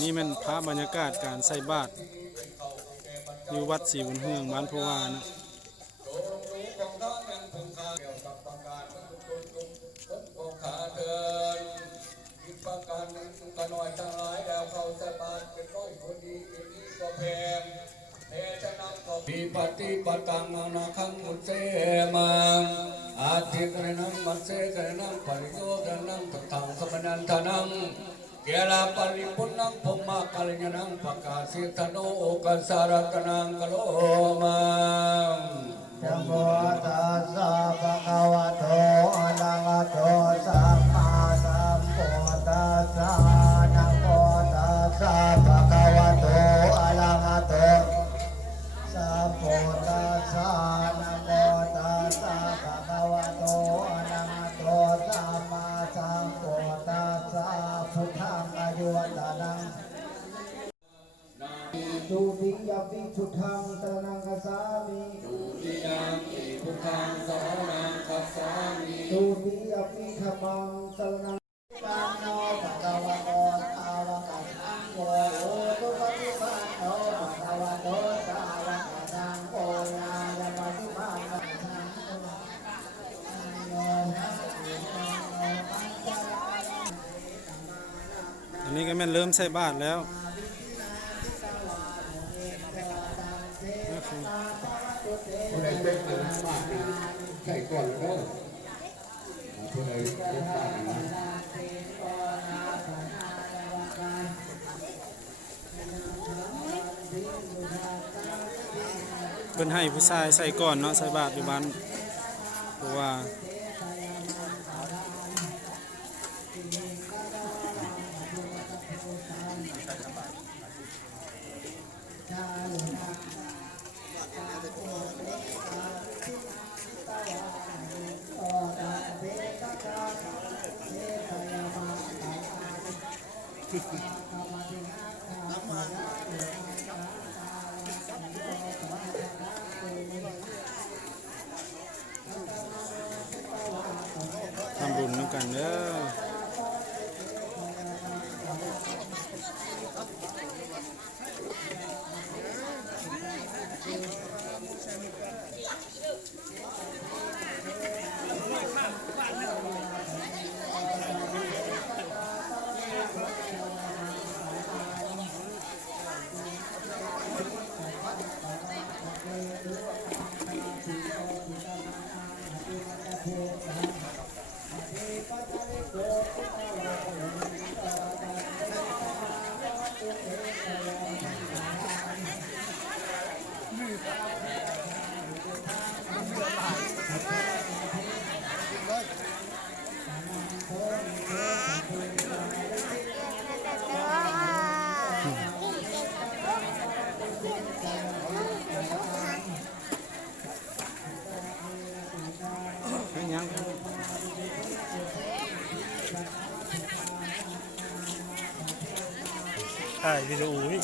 นี่มันภาพบรรยากาศการใส่บาตรอยู่วัดศรีบุญเฮืองบ้านผู้ว่านะปิปฏิปตังนาคังมุเสมังอาทิกรณังมัสเสกรณังปริโยกรณังตัทังสมนันทนังเกลาปริปุณังภมมากัลยนังปกาสิทโนกัสสารตนังกโลมังนะโมตัสสะภะคะวะโตอะระหะโตสัมมาสัมพุทธัสสะนะโมตัสสะภะคะวะโตอะระหะโตสัมพุทธัสสะนะโมตัสสะภะคะวะโตอะระหะโตสัมมาสัมพุทธัสสะพุทธังอายุวัตนังทุติยมปิพุทธังสรณังคัจฉามิทุติยมปิพุทธังสรณังคัจฉามิทุติยมปิธัมมังสรณังปันโนภะคะวะโตสาวกสังโฆโอตุปฏิปันโนภะคะวะโตสาวกสังโฆญาณปฏิปันโนสังโฆอันนี้ก็แม่นเริ่มใส่บาตรแล้วผู้ใดเป็นคนมากใส่ก่อนแล้วผู้ใดเป็นมากเพิ่นให้ผู้ชายใส่ก่อนเนาะใส่บาตรอยู่บ้านเพราะว่าทำบุญน้ำกันเด้อยังถ่ายวิดีโอนี่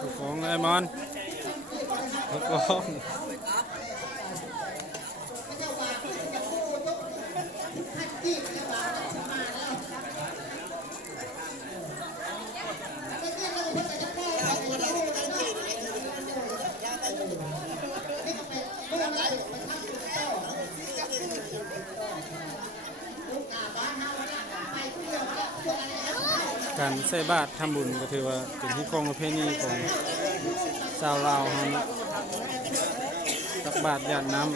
ถูกของไอ้มอนถูกของการใส่บาตรทำบุญก็ถือว่าเป็นที่กองประเพณีของชาวลาวเฮานะตักบาตรหยาดน้ำ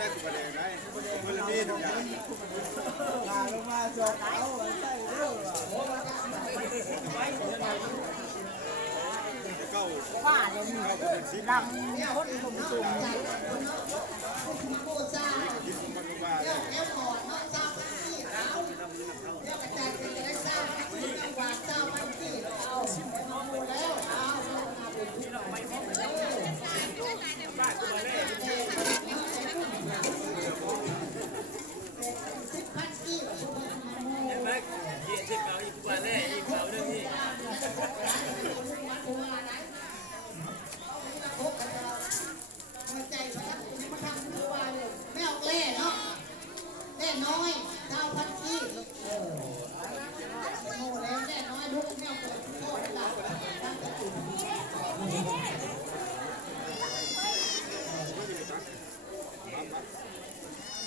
ได้กูประเด็นได้มันมีทุกอย่าง ลาลงมาจบเอาใช่เรื่อง เก้า ว่าเลยลำคนผมสูง ที่มันลงมาไม่เอาแล่เนาะแล่น้อยเท่าพันกี้โง่แล้วแล่น้อยลูกไม่เอาเกิดโทษหลับตั้งแต่ตื่น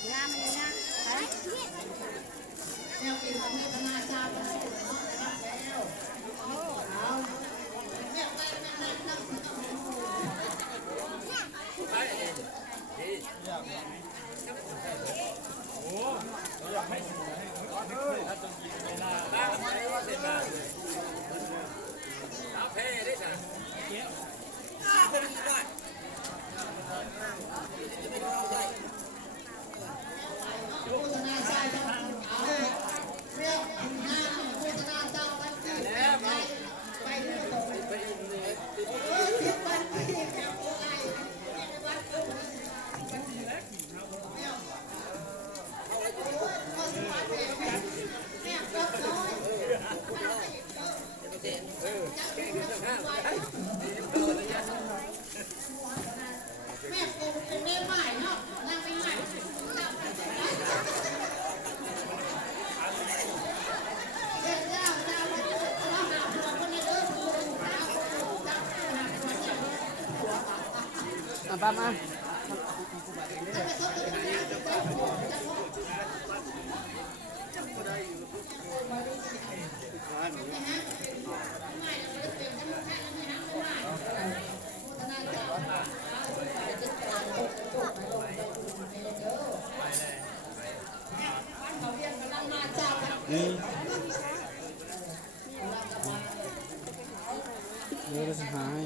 ยามันยาไปแนวกินของธนาชาติแล้วเอาแม่ไปแม่นั่งโฆษณาชายเอาเรื่องหน้าโฆษณาเจ้าวันที่ไปที่ตกไปทิพย์วันที่แก้วโอ้ยวัดโอ้ยก็สมัครแม่ก็น้อยแม่โกงเป็นแม่ใหม่เนาะนั่งไม่ใหม่ป้ามานี่เดี๋ยวจะหาย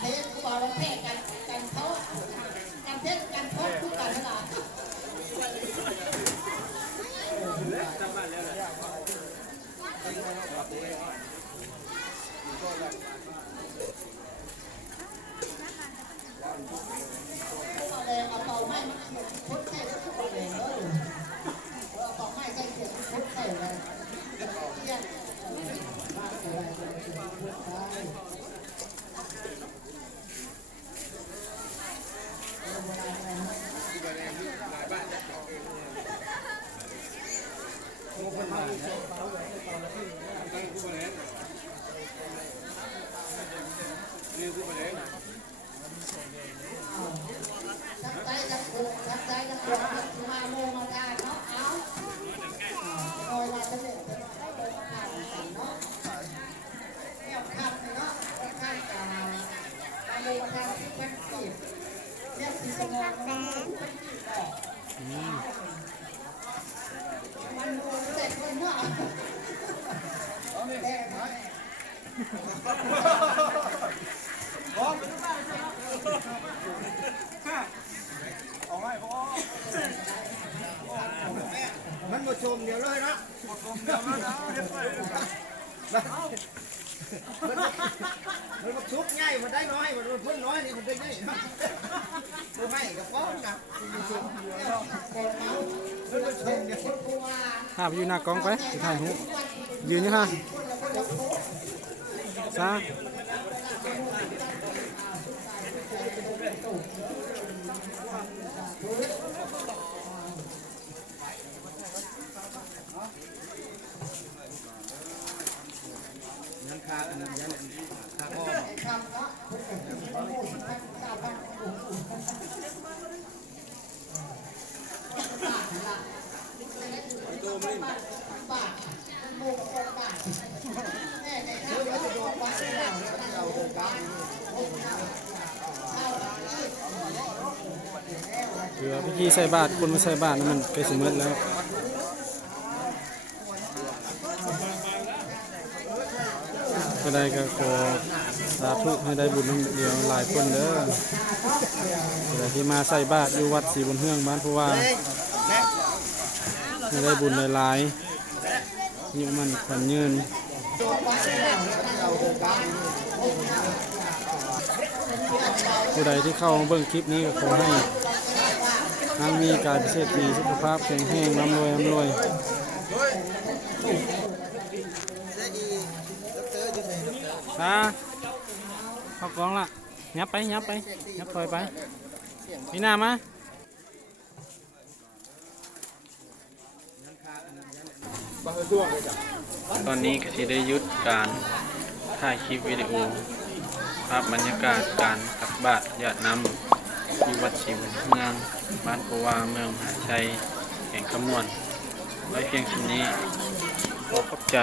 เทศบอลเทศกันเขากันเทศกันพบทุกกันเวลาแรงเอาเป่าไม้มาพุทธใส่ทุกคนเลยเอาเป่าไม้ใส่เสียงพุทธใส่เลยเที่ยง ทักใจจะปลูกทักใจจะปลูกมาโมมาได้เนาะเอาโดยมาเสด็จได้โดยมากันเนาะแนวข้ามเนาะข้ามมาโมมาทางที่เป็นปีบเนี่ยสีสมองมันเป็นปีบออกมันโมเสร็จเลยเนาะแต่มันมาชมเดี๋ยวเลยนะมันมาชุบง่ายมันได้น้อยมันเพิ่มน้อยนี่มันได้ง่ายตัวให้กับป้อนกับมันชมเดี๋ยว ภาพอยู่หน้ากล้องไปสิถ่ายรูปยืนอยู่ฮะซาเหลือพิธีใส่บาตรคนมาใส่บาตรนั้นมันใกล้สิหมดแล้วก็ได้ก็ขอสาธุให้ได้บุญเดียวหลายคนเด้อแต่ที่มาใส่บาตรอยู่วัดศรีบุญเฮืองบ้านผู้ว่าให้ได้บุญหลายๆยิ่งมันขวัญยืนผู้ใดที่เข้ามาเบิ่งคลิปนี้ก็ขอให้ทั้งมีกายพิเศษมีสุขภาพแข็งแรงร่ำรวยร่ำรวยเข้ากล้องละยับไปยับถอยไปนี่หน้ามาตอนนี้ก็สิได้ยุดการถ่ายคลิปวิดีโอภาพบรรยากาศการตักบาตรญาตินำที่วัดศรีบุญเมืองบ้านปัวาเมืองมหาชัยแห่งขมวนไว้เพียงเท่านี้ขอขอบใจ